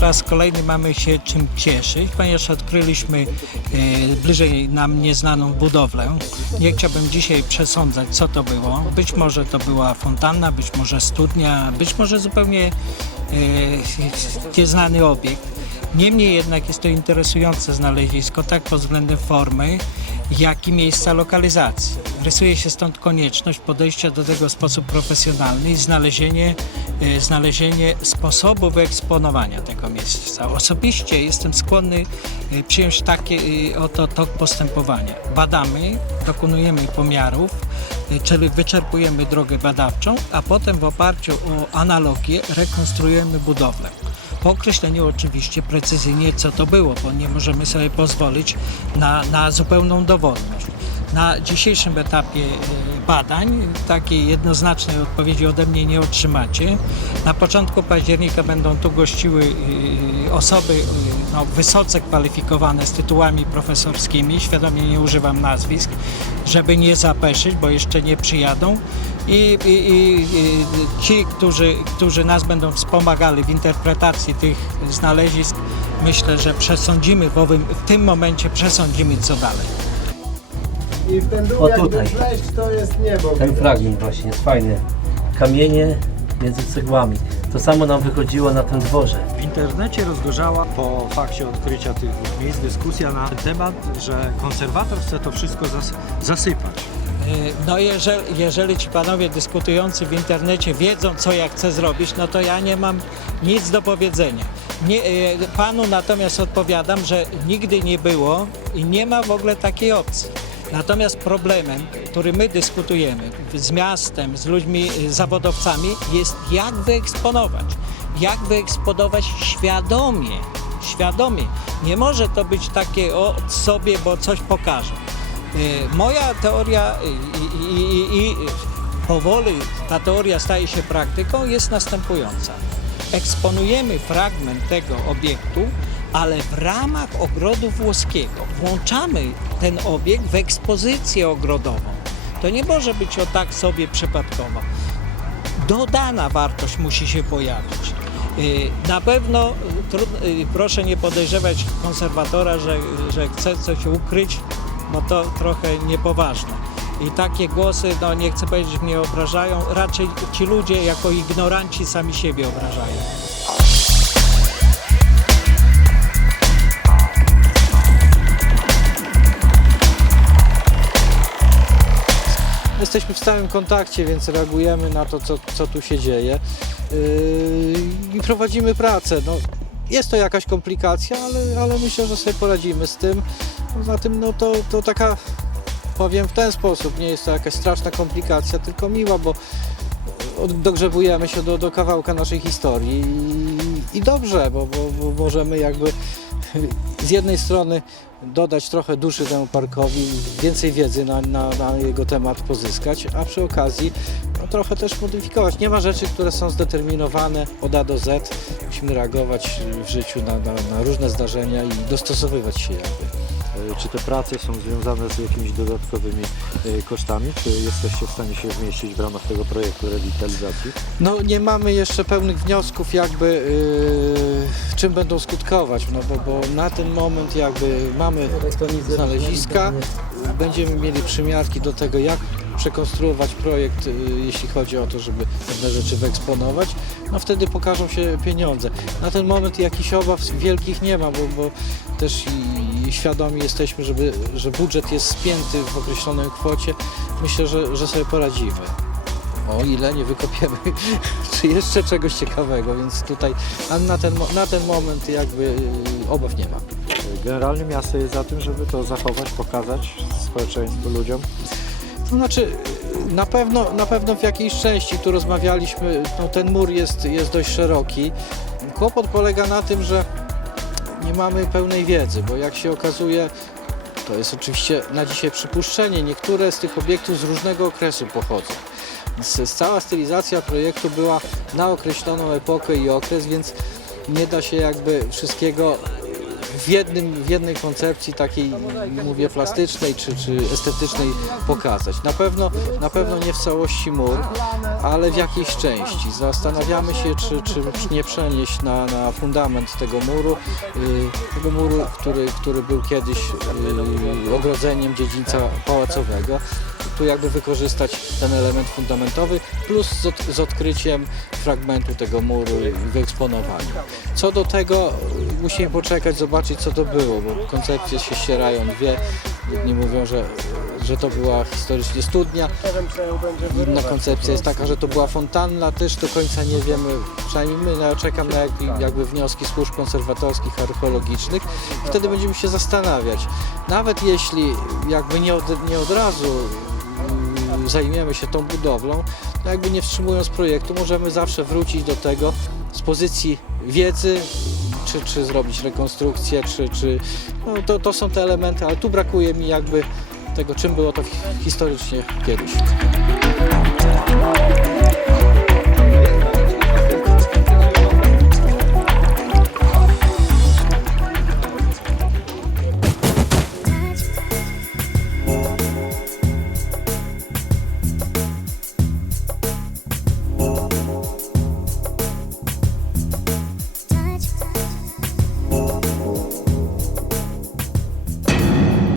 raz kolejny mamy się czym cieszyć, ponieważ odkryliśmy e, bliżej nam nieznaną budowlę. Nie chciałbym dzisiaj przesądzać, co to było. Być może to była fontanna, być może studnia, być może zupełnie e, nieznany obiekt. Niemniej jednak jest to interesujące znalezisko, tak pod względem formy, jak i miejsca lokalizacji. Rysuje się stąd konieczność podejścia do tego w sposób profesjonalny i znalezienie, e, znalezienie sposobu wyeksponowania tego miejsca. Osobiście jestem skłonny e, przyjąć takie e, oto tok postępowania. Badamy, dokonujemy pomiarów, czyli wyczerpujemy drogę badawczą, a potem w oparciu o analogię rekonstruujemy budowlę. Po określeniu oczywiście precyzyjnie, co to było, bo nie możemy sobie pozwolić na, na zupełną dowolność. Na dzisiejszym etapie e, badań takiej jednoznacznej odpowiedzi ode mnie nie otrzymacie. Na początku października będą tu gościły e, osoby e, no, wysoce kwalifikowane z tytułami profesorskimi, świadomie nie używam nazwisk, żeby nie zapeszyć, bo jeszcze nie przyjadą. I, i, i, ci, którzy, którzy nas będą wspomagali w interpretacji tych znalezisk, myślę, że przesądzimy, owym, w tym momencie przesądzimy, co dalej. I w ten dół O, tutaj. wleść to jest niebo. Ten fragment właśnie jest fajny. Kamienie między cegłami. To samo nam wychodziło na tym dworze. W internecie rozgorzała po fakcie odkrycia tych dwóch miejsc dyskusja na ten temat, że konserwator chce to wszystko zas zasypać. Y, No jeżeli, jeżeli ci panowie dyskutujący w internecie wiedzą, co ja chcę zrobić, no to ja nie mam nic do powiedzenia. Nie, y, panu natomiast odpowiadam, że nigdy nie było i nie ma w ogóle takiej opcji. Natomiast problemem, który my dyskutujemy z miastem, z ludźmi, y, zawodowcami, jest jak wyeksponować. Jak wyeksponować świadomie. Świadomie. Nie może to być takie o sobie, bo coś pokaże. Y, Moja teoria i, i, i, i powoli ta teoria staje się praktyką, jest następująca. Eksponujemy fragment tego obiektu, ale w ramach ogrodu włoskiego włączamy ten obiekt w ekspozycję ogrodową. To nie może być o tak sobie przypadkowo dodana wartość musi się pojawić. Y, Na pewno y, y, proszę nie podejrzewać konserwatora, że, że chce coś ukryć, bo to trochę niepoważne. I takie głosy, no nie chcę powiedzieć, mnie obrażają, raczej ci ludzie jako ignoranci sami siebie obrażają. Jesteśmy w stałym kontakcie, więc reagujemy na to, co, co tu się dzieje yy, i prowadzimy pracę. No, jest to jakaś komplikacja, ale, ale myślę, że sobie poradzimy z tym. Poza tym no, to, to taka, powiem w ten sposób, nie jest to jakaś straszna komplikacja, tylko miła, bo dogrzebujemy się do, do kawałka naszej historii i, i dobrze, bo, bo, bo możemy jakby z jednej strony dodać trochę duszy temu parkowi, więcej wiedzy na, na, na jego temat pozyskać, a przy okazji no, trochę też modyfikować. Nie ma rzeczy, które są zdeterminowane od A do Z. Musimy reagować w życiu na, na, różne zdarzenia i dostosowywać się jakby. E, Czy te prace są związane z jakimiś dodatkowymi e, kosztami? Czy jesteście w stanie się zmieścić w ramach tego projektu rewitalizacji? No nie mamy jeszcze pełnych wniosków jakby yy, czym będą skutkować, no bo, bo na ten moment jakby mamy znaleziska, będziemy mieli przymiarki do tego jak przekonstruować projekt, jeśli chodzi o to, żeby pewne rzeczy wyeksponować, no wtedy pokażą się pieniądze. Na ten moment jakichś obaw wielkich nie ma, bo, bo też i, i świadomi jesteśmy, żeby, że budżet jest spięty w określonej kwocie. Myślę, że, że sobie poradzimy. O ile nie wykopiemy, czy jeszcze czegoś ciekawego, więc tutaj a na ten, na ten moment jakby y, obaw nie ma. Generalnie miasto jest za tym, żeby to zachować, pokazać społeczeństwu, ludziom. To znaczy, na pewno, na pewno w jakiejś części, tu rozmawialiśmy, no ten mur jest, jest dość szeroki. Kłopot polega na tym, że nie mamy pełnej wiedzy, bo jak się okazuje, to jest oczywiście na dzisiaj przypuszczenie, niektóre z tych obiektów z różnego okresu pochodzą. Więc cała stylizacja projektu była na określoną epokę i okres, więc nie da się jakby wszystkiego w, jednym, w jednej koncepcji takiej, mówię, plastycznej czy, czy estetycznej pokazać. Na pewno, na pewno nie w całości mur, ale w jakiejś części. Zastanawiamy się, czy, czy nie przenieść na, na fundament tego muru, y, tego muru, który, który był kiedyś y, ogrodzeniem dziedzińca pałacowego. Jakby wykorzystać ten element fundamentowy, plus z, od, z odkryciem fragmentu tego muru i wyeksponowaniu. Co do tego musimy poczekać, zobaczyć co to było, bo koncepcje się ścierają dwie. Jedni mówią, że, że to była historycznie studnia, Inna koncepcja jest taka, że to była fontanna, też do końca nie wiemy, przynajmniej my, no, czekam na jak- jakby wnioski służb konserwatorskich, archeologicznych wtedy będziemy się zastanawiać. Nawet jeśli jakby nie od, nie od razu zajmiemy się tą budowlą, to jakby nie wstrzymując projektu, możemy zawsze wrócić do tego z pozycji wiedzy, czy, czy zrobić rekonstrukcję, czy, czy no, to, to są te elementy, ale tu brakuje mi jakby tego, czym było to historycznie kiedyś.